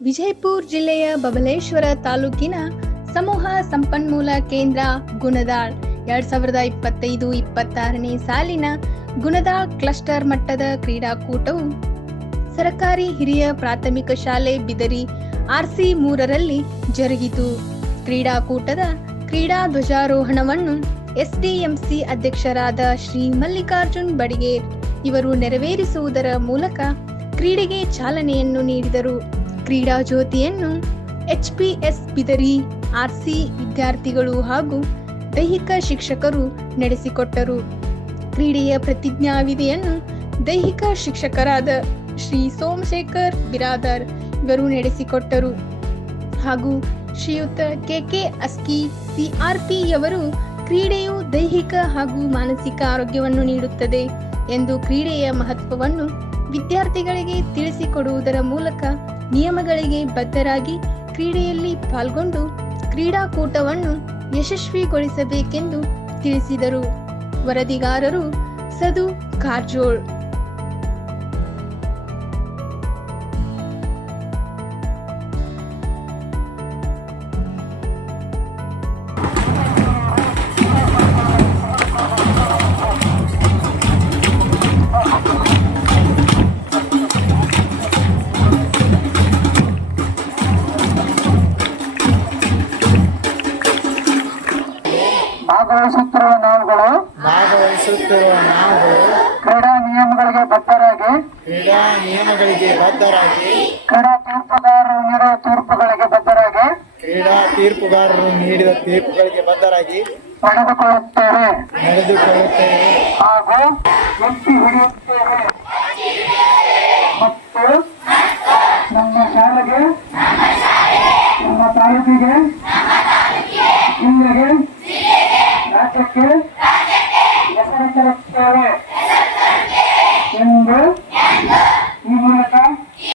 ವಿಜಯಪುರ ಜಿಲ್ಲೆಯ ಬಬಲೇಶ್ವರ ತಾಲೂಕಿನ ಸಮೂಹ ಸಂಪನ್ಮೂಲ ಕೇಂದ್ರ ಗುಣದಾಳ್. ಎರಡ್ ಸಾವಿರದ ಇಪ್ಪತ್ತೈದು ಇಪ್ಪತ್ತಾರನೇ ಸಾಲಿನ ಗುಣದಾಳ್ ಕ್ಲಸ್ಟರ್ ಮಟ್ಟದ ಕ್ರೀಡಾಕೂಟವು ಸರಕಾರಿ ಹಿರಿಯ ಪ್ರಾಥಮಿಕ ಶಾಲೆ ಬಿದರಿ ಆರ್ಸಿ ಮೂರರಲ್ಲಿ ಜರುಗಿತು. ಕ್ರೀಡಾಕೂಟದ ಕ್ರೀಡಾ ಧ್ವಜಾರೋಹಣವನ್ನು ಎಸ್ಡಿಎಂಸಿ ಅಧ್ಯಕ್ಷರಾದ ಶ್ರೀ ಮಲ್ಲಿಕಾರ್ಜುನ್ ಬಡಿಗೇರ್ ಇವರು ನೆರವೇರಿಸುವುದರ ಮೂಲಕ ಕ್ರೀಡೆಗೆ ಚಾಲನೆಯನ್ನು ನೀಡಿದರು. ಕ್ರೀಡಾ ಜ್ಯೋತಿಯನ್ನು ಎಚ್ಪಿಎಸ್ ಬಿದರಿ ಆರ್ಸಿ ವಿದ್ಯಾರ್ಥಿಗಳು ಹಾಗೂ ದೈಹಿಕ ಶಿಕ್ಷಕರು ನಡೆಸಿಕೊಟ್ಟರು. ಕ್ರೀಡೆಯ ಪ್ರತಿಜ್ಞಾವಿಧಿಯನ್ನು ದೈಹಿಕ ಶಿಕ್ಷಕರಾದ ಶ್ರೀ ಸೋಮಶೇಖರ್ ಬಿರಾದರ್ ಇವರು ನಡೆಸಿಕೊಟ್ಟರು. ಹಾಗೂ ಶ್ರೀಯುತ ಕೆ ಕೆ ಅಸ್ಕಿ ಸಿಆರ್ಪಿಯವರು ಕ್ರೀಡೆಯು ದೈಹಿಕ ಹಾಗೂ ಮಾನಸಿಕ ಆರೋಗ್ಯವನ್ನು ನೀಡುತ್ತದೆ ಎಂದು ಕ್ರೀಡೆಯ ಮಹತ್ವವನ್ನು ವಿದ್ಯಾರ್ಥಿಗಳಿಗೆ ತಿಳಿಸಿಕೊಡುವುದರ ಮೂಲಕ ನಿಯಮಗಳಿಗೆ ಬದ್ಧರಾಗಿ ಕ್ರೀಡೆಯಲ್ಲಿ ಪಾಲ್ಗೊಂಡು ಕ್ರೀಡಾಕೂಟವನ್ನು ಯಶಸ್ವಿಗೊಳಿಸಬೇಕೆಂದು ತಿಳಿಸಿದರು. ವರದಿಗಾರರು ಸದು ಕಾರಜೋಳ್ ಭಾಗವಹಿಸುತ್ತಿರುವ ನಾವುಗಳು ಭಾಗವಹಿಸುತ್ತಿರುವ ನಾವುಗಳು ಕ್ರೀಡಾ ನಿಯಮಗಳಿಗೆ ಬದ್ಧರಾಗಿ ಕ್ರೀಡಾ ನಿಯಮಗಳಿಗೆ ಬದ್ಧರಾಗಿ ಕ್ರೀಡಾ ತೀರ್ಪುಗಾರರು ನೀಡುವ ತೀರ್ಪುಗಳಿಗೆ ಬದ್ಧರಾಗಿ ಕ್ರೀಡಾ ತೀರ್ಪುಗಾರರು ನೀಡಿದ ತೀರ್ಪುಗಳಿಗೆ ಬದ್ಧರಾಗಿ ನಡೆದುಕೊಳ್ಳುತ್ತೇವೆ. ನಡೆದುಕೊಳ್ಳುತ್ತೇವೆ. ಹಾಗೂ ಎತ್ತಿ ಹಿಡಿಯುತ್ತೇವೆ. ಮತ್ತು ನಮ್ಮ ಶಾಲೆಗೆ ನಮ್ಮ ತಾಲೂಕಿಗೆ ರಾಜ್ಯಕ್ಕೆ ಹೆಸರು ತರುತ್ತೇವೆ ಎಂದು ಈ ಮೂಲಕ